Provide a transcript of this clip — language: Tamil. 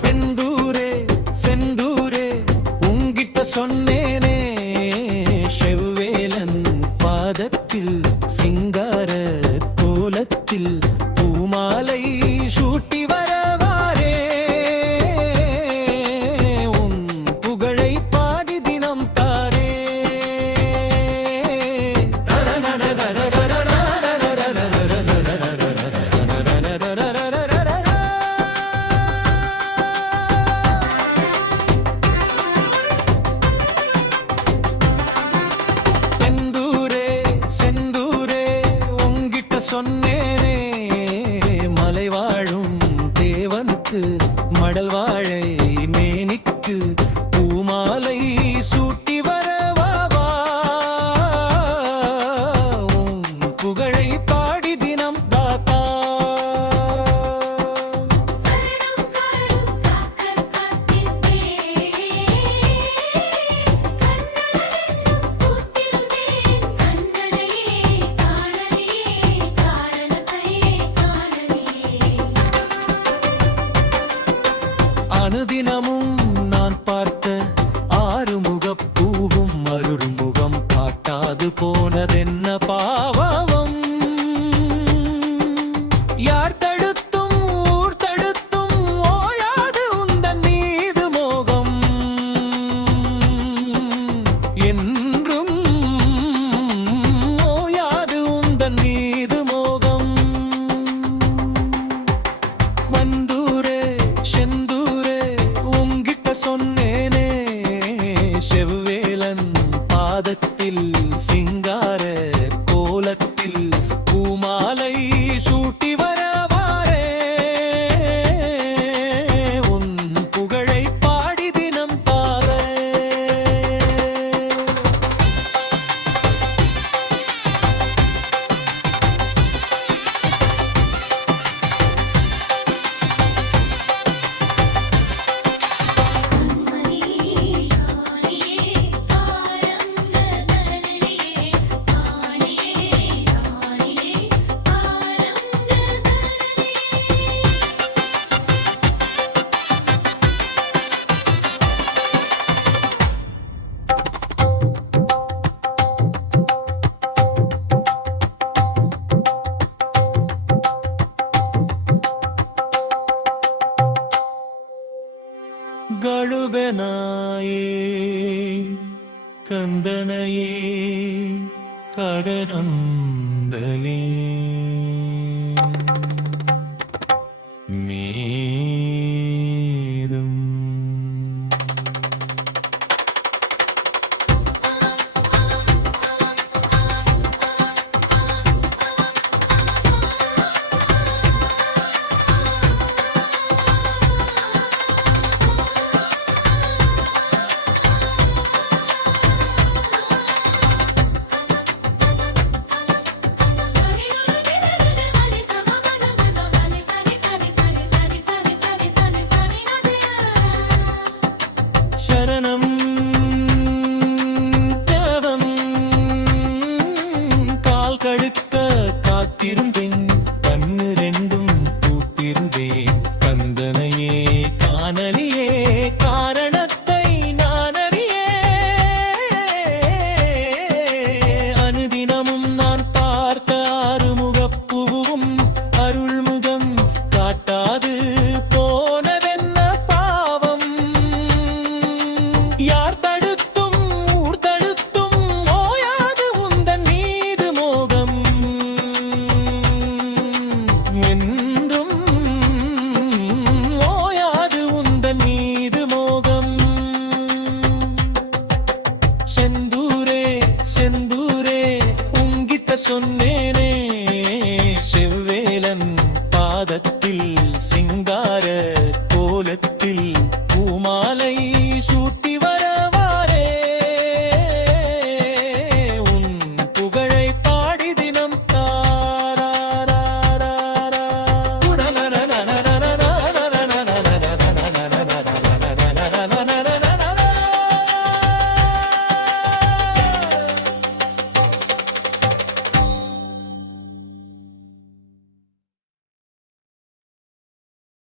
செந்தூரே செந்தூரே உங்கிட்ட சொன்னேனே செவ்வேலன் பாதத்தில் சிங்கார கோலத்தில் பூமாலை சூட்டி வர corazón தினமும் நான் பார்த்த sonne கழுபனாயே கந்தனையே கடனந்தலே செந்தூரே உங்கிட்ட சொன்னேனே. செவ்வேலன் பாதத்தில் சிங்கார கோலத்தில்